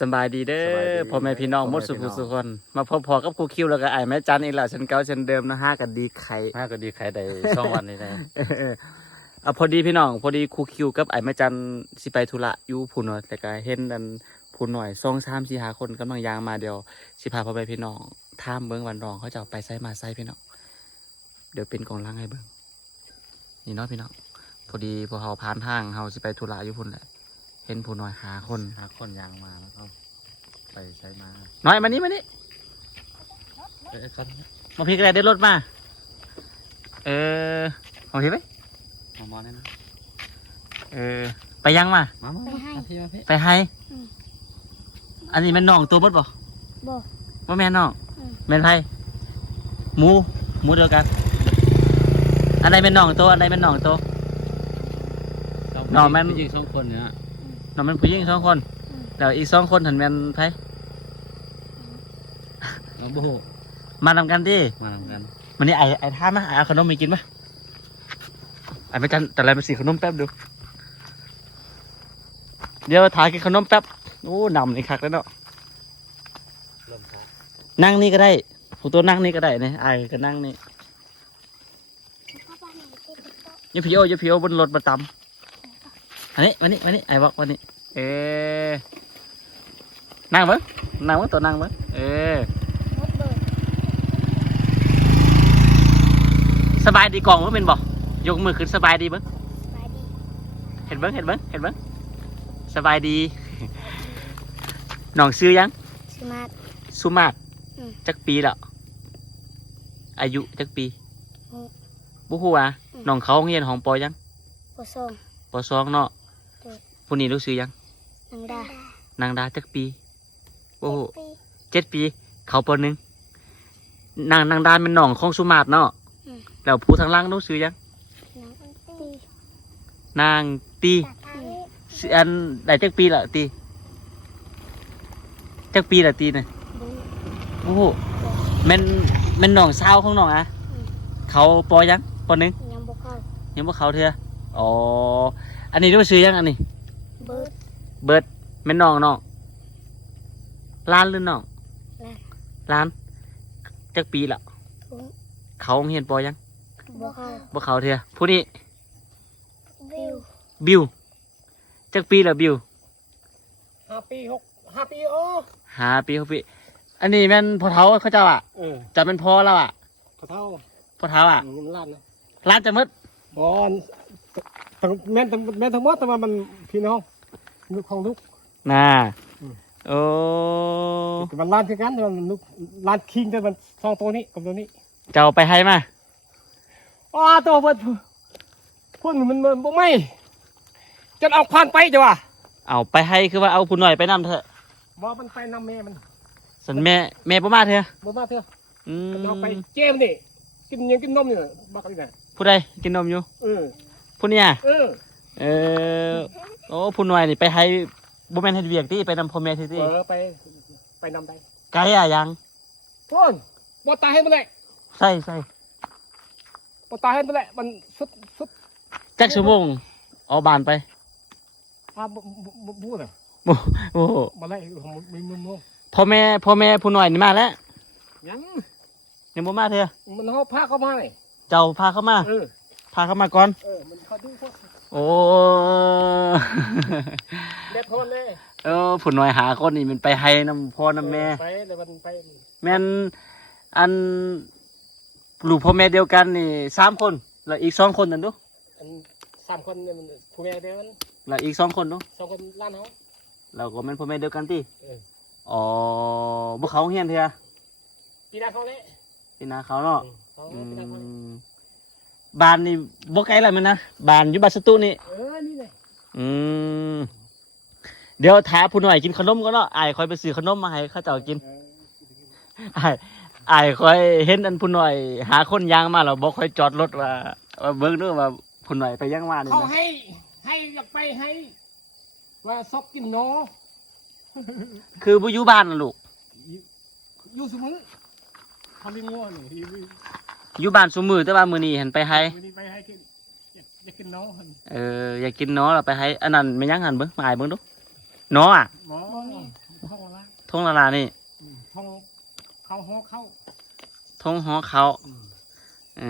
สำบายดีเด้สบายดีอพ่อแม่พี่น้องหมดสุขพ่อแม่พี่น้อง สุขคน มาพบพอกับครูคิวแล้วก็ไอ้ายแม่จันอีกแล้วฉันเก่าฉันเดิมนะฮะกันดีไข่ มากก็ดีใครได้ ช่องวันนี้ได้เออเออเอาพอดีพี่น้องพอดีครูคิวกับไอ้ายแม่จันสิไปธุระอยู่ผู้น้อยแต่ก็เห็นดันผู้หน่อยสองสามสี่ห้าคนกำลังยางมาเดียวสิพาพ่อแม่พี่น้องท่ามเบิ้งวันรองเขาจะเอาไปไซมาไซพี่น้องเดี๋ยวเป็นกองล่างให้เบิ้งนี่เนาะพี่น้องพอดีพอเขาผ่านทางเขาสิไปธุระอยู่พุ่นแหละ เห็นผู้น้อยหาคน หาคนยางมาแล้วก็ไปใช้มาน้อยมานี่มานี่เอ้ยคันมาพี่กระไดได้รถมา เออมาพี่ไปมามอนี่นะเออ ไปยังมา มามาไปให้มาพี่มาพี่ไปให้อืม อันนี้แมันน้องตัวบดบ่บ่ว่าแม่นน้องอืม แม่นไผหมูหมูเดียวกัน อันใดเป็นน้องตัวอันใดเป็นน้องตัวน้องแม่นยิงสองคนเนี่ย น้องเป็นผู้หญิงสองคนแล้วอีกสองคนหันแม่นไผน้องโบโหมานำกันดิมาทำกันวันนี้ไอ้ไอ้ท่ามาไอ้เอาขนมมีกินปะไอ้ไม่จันแต่อะไรมาสีขนมแป๊บดู เดี๋ยวถ่ายกินขนมแป๊บโอ้นำนี่คักแล้วเนาะ เริ่มครับนั่งนี่ก็ได้ผู้ตัวนั่งนี่ก็ได้เนี่ยไอ้ก็นั่งนี่ อยี่าพีโออยี่าพีโอบนรถมาตำ อันนี้มานี่มานี่ไอ้บอกมานี่เออนั่งเบิ้งนั่งเบิ้งตัวนั่งเบิ้งเออรถเบิดสบายดีกล่องว่าเป็นบอกยกมือขึ้นสบายดีเบิ้งสบายดีเห็นเบิ้งเห็นเบิ้งเห็นเบิ้งสบายดีน้องซื้อยังสมาร์ทสุมาตรอืมจักปีแล้วอายุจักปีหกบุหัวาอืมน้องเขาโรงเรียนของปอยังปอส่งปอสองเนาะ เด็กผู้นี้รู้ซื้อยังนังดานางดาจักปี โอ้โหปีเจ็ดปี เขาปอหนึ่งนางนางดาเป็นน้องของสุมาตรเนาะอืมแล้วผู้ทางล่างรู้ซื้อยังนังปีนางตีอืมสิอันได้จักปีละตีจักปีละตีน่ะบุญโอ้โหแม่นแม่นน้องสาวของน้องอะอืมเขาปอยังปอหนึ่งยังบ่เข้ายังบ่เขาเถอะอ๋ออันนี้รู้ซื้อยังอันนี้ เบิดเบิร์ดแม่นน้องน้องล้านหรือน้องล้าน ล้านจักปีละถุงเขาโรงเรียนปอยังบ่เข้าบ่เขาเถอะผู้นี้บิวบิวจักปีละบิวห้าปีหกห้าปีโอ้หาปีหกปีอันนี้แม่นพ่อเฒ่าเขาเจ้าอะเออจะเป็นพ่อแล้วอะเขาเท่าพ่อเฒ่าอะอืมมันล้านนะล้านจะมืดบอลทั้งแม่นทั้งแม่นทั้งหมดแต่ว่ามันพี่น้อง ลูกของลูกน่าอืมโอ้แต่มันล้านคือกันแต่มันลูกล้านคิงแต่มันสองตัวนี้กับตัวนี้ เจ้าไปให้มาอ๋อตัวเบิดพวกนี้มันมันบ่ไม่จนเอาควานไปจ้ะวะเอาไปให้คือว่าเอาผู้หน่อยไปนำเถอะบอมันไปนำแม่มันสันแม่แม่ประมาเถอะบ่มาเถอะอืมันมเอาไปเจมนี่กินยังกินนมอยู่น่ะบักนี่น่ะผู้ใดกินนมอยู่เออผู้เนี่ยเออเออโอ้ผู้หน่อยนี่ไปให้บ่แม่นเฮ็ดเวียกที่ไปนำพ่อแม่ที่เอที่อไปไปนำไปไกลอะยังพ่นบ่ตายให้มันแหละใส่ใส่บ่ตายให้มันแหละมันสุดสุดจักชั่วโมงเอาบานไปอ่าบ่บ่บ่พูดอะโอ้โอ้โหมาไล่ของมีมุมมองพ่อแม่พ่อแม่ผู้หน่อยนี่มาแล้วยังยังบ่มาเถอะมันเขาพาเข้ามาเลยเจ้าพาเข้ามาเออพาเข้ามาก่อนเออมันเขาดูพวกโอ้ เด็ดคนเลยเออผู้หน่อยหาคนนี่มันไปให้นำพ่อนำแม่ ไปแต่มันไปแม่นอันลูกพ่อแม่เดียวกันนี่สามคน แล้วอีกสองคนนั่นดูอันสามคนเนี่ยมันผู้แม่เดียวกันแล้วอีกสองคนดูสองคนล้านเขาเราก็แม่นพ่อแม่เดียวกันที่เอออ๋อบุเขาเฮียนเถอะปีหน้าเขาเลยพี่นาเขาเนาะเขาอืปีหน้าเขามบ้านนี่บ่ไกลแล้วแมันนะบ้านอยู่บ้านสตูนี่ เออ นี่เลย อืมเดี๋ยวท้าผู้หน่อยกินขนมก็เนาะอายคอยไปซื้อขนมมาให้เข้าเจ้ากินเอออายอายคอยเห็นอันผู้หน่อย หาคนยางมาแล้วบ่ค่อยจอดรถว่าว่าเบิ่งเด้อว่าผู้หน่อยไปยังมานี่เขานะให้ให้อยากไปให้ ว่าซอกกินโนคือบ่อยู่บ้านน่ะลูกอยู่สมุนเขาไม่ง่วงนี่ที่อยู่บ้านซุมือแต่ว่ามื้อนี้เห็นไปให้วันนี้ไปให้กิน อยากอยากกินโนหั่นเอออยากกินเนาะเราไปให้อันนั้นไม่ยังหันเบิ่งมาอายเบิ่งดูเนาะอะหมอทงละลานี่อืมท้องเขาหอเข้าทงหอเขาอืมอื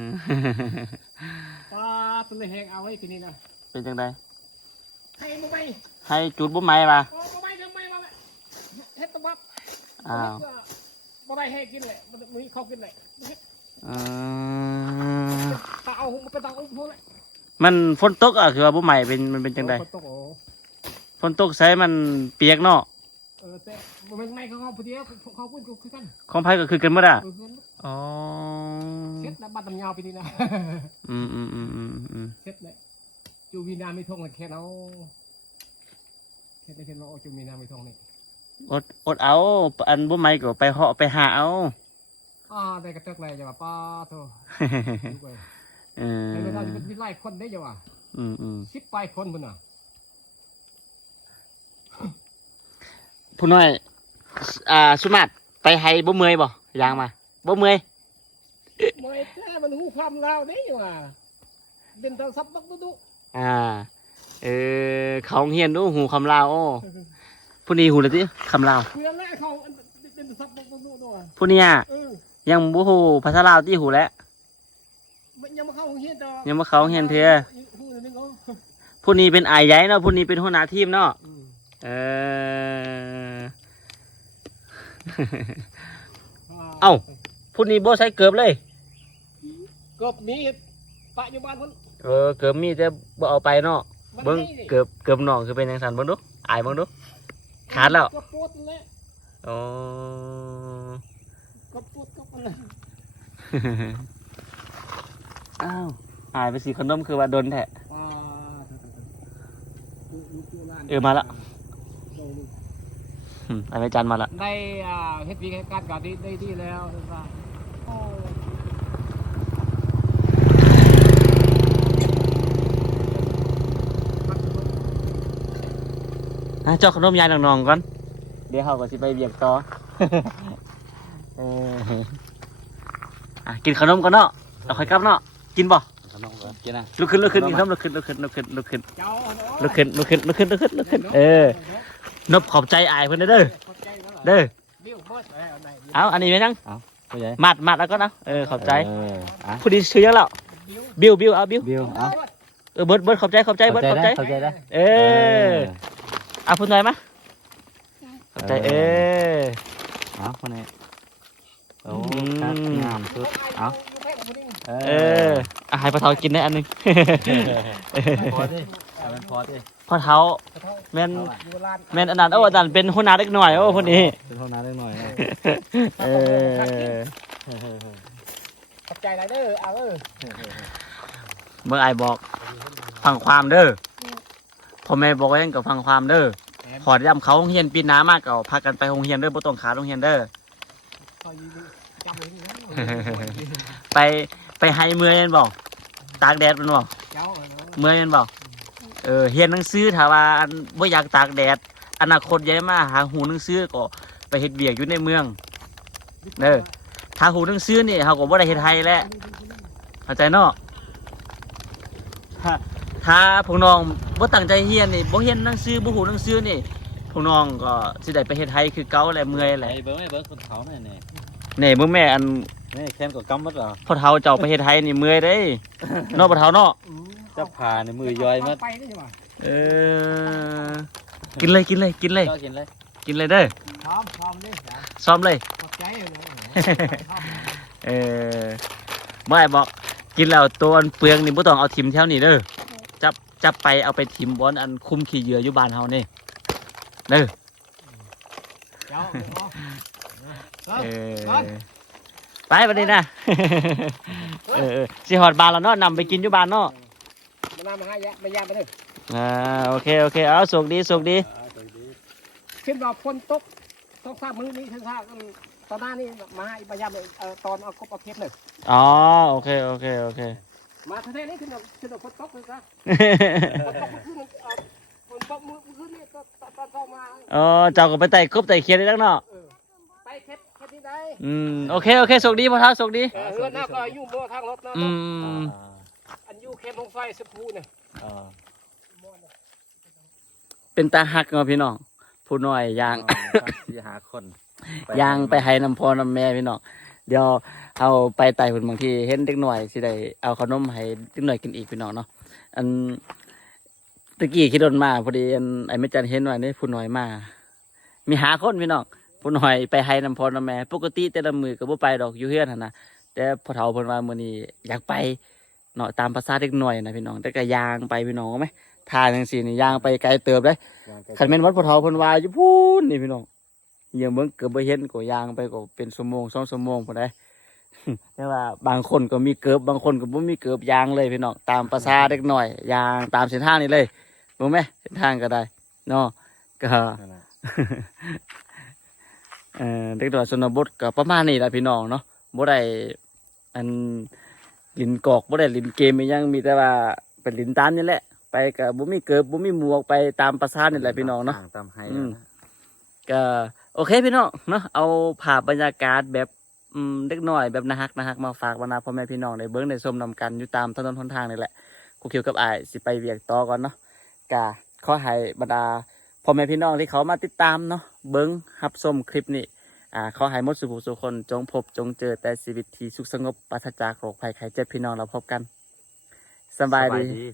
มป้าตัวเลยแหงเอาไว้ทีนี้นะเป็นจังไดให้มาไปให้จุดบุ้มไม้มาโอ้มาไปทำไมมาไปเฮ็ดตะบับอ้าวมาไปให้กินเลยมันมีเขากินเลยอืม ตาเอามันเป็นตาเอาพวกเลย มันฝนตกอะคือว่าบุ้มไม้เป็นมันเป็นจังไดโอ้โหโอ้ฝนตกใส่มันเปียกเนาะเออแต่มันไม่เขาเขาพอดีเขาพูดคือกันของไผก็คือกันหมดอะเออคือกันอ๋อเช็ดนะบัตรตำยาวไปนี่นะอืมอืมอืมอืมอืมเช็ดเลยจูวีนาไม่ทงเลยแค่เราแค่ได้แค่เราจูวีนาไม่ทงนี่อดอดเอา อันบุ้มไม้ก็ไปเหาะไปหาเอาอ่าได้กระเตกเลยจะว่าป้าโธ่ดูไป เออไอ้เวลาจะเป็นวิไลคนได้จะว่าอืมอืมสิบปลายคนพุ่นน่ะผู้น้อย อ่า สุมาตรไปให้บ่เมื่อยบ่ยางมาบ่เมื่อยมวยแท้มันหูความลาวได้จะว่าเป็นทางซับบักดุดุอ่า เออ เขาเฮียนดูหูคำลาวโอ้ผู้นี้หูเลยติคำลาวคือนั่นแหละเขาเป็นทางซับบักดุดุด้วยผู้นี้อะเออยังบ่ฮู้ภาษาลาวที่หูแล้วมัน ยังมาเข้าโรงเรียนดอกยังมาเข้าโรงเรียนเทื่อหูนึงเขาผู้นี้เป็นอายใหญ่เนาะผู้นี้เป็นหัวหน้าทีมเนาะอืมเออ เอ้าผู้นี้บ่ใส่เกือบเลยเกือบมีปะอยู่บ้านพุ่นเออเกือบมีแต่บ่เอาไปเนาะมันเบิ่งมีนี่เกือบเกือบน้องคือเป็นจังซั่นเบิ่งดูอายเบิ่งดูขาดแล้วเกือบปวดเลยอ๋อเกือบปวดเกือบอะไร อ้าวอายไปสีขนมคือว่าโดนแท้ว้าลูกๆหลนเออมาละเอาลูกอืมอายไปจันมาละได้อ่าเฮ็ดวีเฮ็ดการก็ดีได้ดีแล้วว่าโอ้อะเจ้าขนมยายน้องๆก่อน เดี๋ยวเขาก็สิไปเบียกต่อเอออะกินขนมก่อนเนาะเราค่อยกลับเนาะ กินบ่ขนมก่อนกินนะลุกขึ้นลุกขึ้นกินขนมลุกขึ้นลุกขึ้นลุกขึ้นลุกขึ้นเจ้าเนาะลุกขึ้นลุกขึ้นลุกขึ้นลุกขึ้นลุกขึ้นเออนบขอบใจอายเพิ่นเด้อเด้อขอบใจนะเด้อบิ้วเบิดเอาไหนเอาอันนี้ไว้นั่งผู้ใหญ่มัดมัดแล้วก็นะเออขอบใจเอออะผู้ดีชื่อยังแล้วบิ้วบิวบิวเอาบิวบิวเอาเออเบิร์ดเบิร์ดขอบใจขอบใจเบิร์ดขอบใจเข้าใจได้เออเอาพูดหน่อยมะขอบใจเออเอาคนนี้โอ้อืมครับงามสุดเอา เอออาหารปลาเทากินได้อันหนึง พอดิเอามันพอดิพ่อเท้าแม่นแม่นอันนั้นโอ้อันนั้นเป็นหัวหน้าเล็กหน่อยโอ้คนนี้เป็นห้องน้ำเล็กหน่อยนะเออขอบใจหลายเด้อเอาเออเมื่อไอายบอกฟังความเด้อพ่อแม่บอกว่ายังกับฟังความเด้อขอย้ำเขาโรงเรียนปีหน้ามากก็พากันไปโรงเรียนเด้อบ่ต้องขาดโรงเรียนเด้อคอยจำไว้นี่นะไป ไปให้เมื่อยแม่นบอกตากแดดแมันบอกเจ้าเมื่อยแม่นบอกเออเรียนหนังสือถ้าว่าอันบ่อยากตากแดด อนาคตใหญ่มาหาหูหนังสือก็ไปเฮ็ดเวียกอยู่ในเมืองเด้อถ้าหูหนังสือนี่เขาก็บ่ได้เฮ็ดไทยแล้วเข้าใจเนาะถ้าถ้าพวกน้องบ่ตั้งใจเรียนนี่บ่เรียนหนังสือบ่หูหนังสือนี่พวกน้องก็สิได้ไปเฮ็ดไทยคือเก่าแหละเมื่อยแหไหนละเบิ้งไอ้เบิ้งคนเขาหน่อยนี่นี่มึงแม่อัน นี่แค้นกับกำมัดเหรอพ่อเฒ่าเจ้าไปเฮ็ดไทยนี่เมื่อยเด้เนาะพ่อเฒ่าเนาะจะผ่าในมือย่อยมัดไปนี่ใช่ป่ะเออกินเลยกินเลยกินเลย ก็กินเลยกินเลยเด้อพร้อมพร้อมนี่จ้ะซ้อมเลย ขอบใจเลยเออบ่ไอ้บอกกินแล้วตัวอันเปลืองนี่บ่ต้องเอาทิมแถวนี้เด้อจับจับไปเอาไปทิมบอนอันคุมขี้เหยื่ออยู่บ้านเฮานี่เด้อเจ้าเออ ไปบัดนี้นะเออเออสิฮอดบ้านแล้วเนาะนำไปกินอยู่บ้านเนาะมาน้ำมาให้ยะมายามไปเลยอ่าโอเคโอเคเอาสุกดีสุกดีขึ้นมาพ้นตกตกทราบมือนี้ขึ้นทราบตอนหน้านี่มาให้มายามเลยตอนเอากบเอาเพชรเลยอ๋อโอเคโอเคโอเคมาทะเลนี้ขึ้นมาขึ้นมาพ้นตกเลยซะพ้นตกขึ้นพ้นตกมือขึ้นนี่ตอนตอนเข้ามาอ๋อเจ้าก็ไปไต่กบไต่เขียนได้แล้วเนาะไปเพชรเพชรนี่ ได้อืมโอเคโอเคสุกดีพ่อเท้าสุกดีเฮือนหน้าก็อยู่บ่ทางรถนะอืมอันอยู่เขตลงไฟสพูเนี่ยเป็นตาหักเนาะพี่น้องผู้น้อยย่างสี่หาคนยางไปให้น้ำพอน้ำแม่พี่น้องเดี๋ยวเอาไปไต่ผลบางทีเห็นเด็กหน่อยสิได้เอาขนมให้เด็กหน่อยกินอีกพี่น้องเนาะอันตะกี้ขี่รถมาพอดีอันไอ้แม่จันเห็นว่านี่ผู้น้อยมา มีหาคนพี่น้อง ผู้น้อยไปให้น้ำพอน้ำแม่ ปกติแต่ละมือก็บ่ไปดอกอยู่เฮือนหั่นนะแต่พอเฒ่าเพิ่นว่ามื้อนี้อยากไปเนาะตามภาษาเด็กหน่อยนะพี่น้องแต่ก็ย่างไปพี่น้องไหมทางจังซี่นี่ย่างไปไกลเติบเลยขันแม่นวัดพอเทาเพิ่นว่าอยู่พูนนี่พี่น้องเยี่ยมเบิ่งเกือบบ่เห็นก็ย่างไปก็เป็นชั่วโมงสองชั่วโมงพุ่นได้แต่ว่าบางคนก็มีเกือบบางคนก็บ่มีเกือบยางเลยพี่น้องตามภาษาเด็กน้อยยางตามเส้นทางนี่เลยรู้ไหมเส้นทางก็ได้เนาะก็นั่นแหละ เอ่อเด็กน้อยชนบทก็ประมาณนี้แหละพี่น้องเนาะบ่ได้อันลินกอกบ่ได้ลินเกมอีหยังมีแต่ว่าเป็นลินตามนี่แหละ ไปก็บ่มีเกือบบ่มีหมวกไปตามภาษานี่แหละพี่น้องเนาะตามให้อืมก็โอเคพี่น้องเนาะเอาภาพบรรยากาศแบบอืมเล็กน้อยแบบนาฮักนาฮักมาฝากบรรดาพ่อแม่พี่น้องในเบิ้งในส้มนำกันอยู่ตามถนนหนทางนี่แหละกูเขียวกับอายสิไปเวียกต่อก่อนเนาะกาขอให้บรรดา พ่อแม่พี่น้องที่เขามาติดตามเนาะเบิ้งฮับส้มคลิปนี้อ่าขอให้หมดสุขสุขคนจงพบจงเจอแต่ชีวิตที่สุขสงบปราศจากโรคภัยไข้เจ็บพี่น้องเราพบกันสบายดีดี